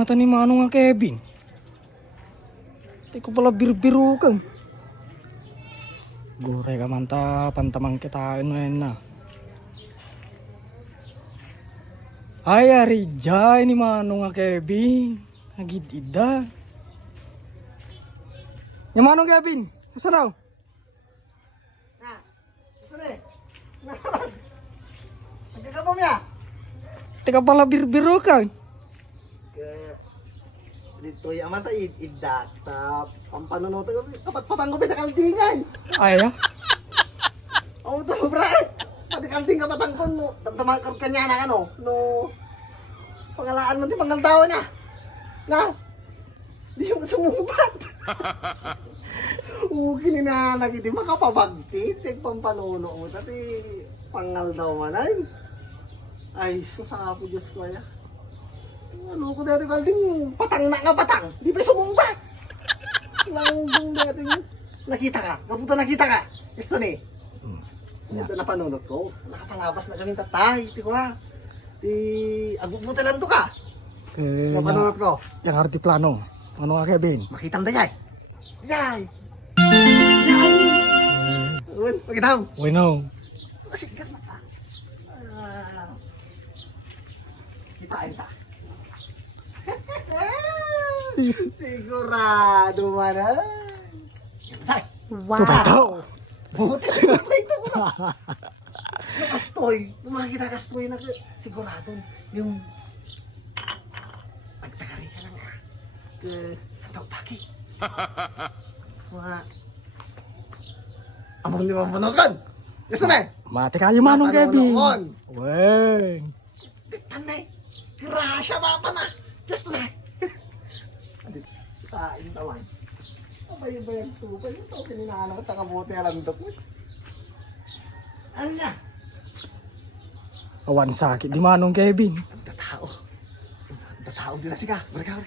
nga tani Manong nga Kevin. Di ko pala birbiro ka. Gure ka man ta, pantamang kitain mo yan na. Ay, ari jay ni Manong nga Kevin. Nagidida. Yung Manong Kevin, nasa daw? Saan eh? Nagkakapam niya? Teka pala birbiro ka. Dito yung amata idakta. Pampanunuto ko. Kapat patang ko pinakaldingan. Ay, ah. Oo to bra. Pati kalding kapatang ko. No. Tamtamakar kanya na ano. No. Pangalaan mo ti pangaldaw na. Na. Di mo sumumpat. Ugin na nagiti makapabagti. Tig pampanuno mo. Tati pangaldaw manan. Ay, susapo Diyos ko ya. Ano ko dati kalding patang na nga patang. Di pa sumumpa. Langbong dati nakita ka. Kaputo nakita ka. Gusto ni. Ito na panunod ko. Nakapalabas na kami tatay. Di ko ha. Di agbubuta lang to ka. Napanunod ko. Yang arti plano. Ano nga Kevin? Makitam da yay. Yay. Uy, makitam. We know. Kasi ka na ta. Kitain ta. Sigurado man ay. Wow. Tupataw. Buti na ito ko na. Nakastoy. Makikita kastoy na sigurado. Yung pagtakari ka lang ka. Handaw pagi. Mga amang di mamanood kan. Yes na. Mati kayo Manong Kevin. Napanonood. Wey. Tanay. Grasya na pa na. Yes na. Kain taman. Abay-bayang tupay. Ito, pininanong at nakabuti alandok mo. Ano na? Awan sakit di Manong Kevin. Ang tatao. Ang tatao din na siya. Barka.